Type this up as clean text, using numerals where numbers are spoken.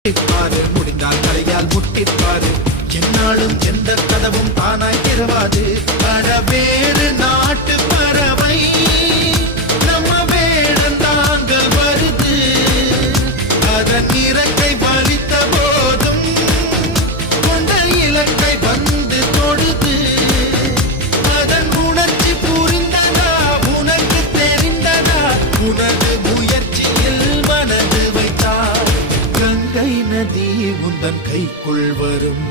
முட்டிப்பாரு முடிந்தால் கரையால் முட்டிப்பாரு என்னாலும் எந்த கதவும் தானாய் திறவாது வேறு நாட்டு பறவை நம்ம வேடந்தாங்கள் வருது அதன் இறக்கை வலித்த போதும் கொண்ட இலக்கை வந்து தொடுது அதன் உணர்ச்சி புரிந்ததா உனக்கு தெரிந்ததா உனது முயற்சியில் மனது வைத்தார் கங்கை நதி உந்தன் கைக்குள் வரும்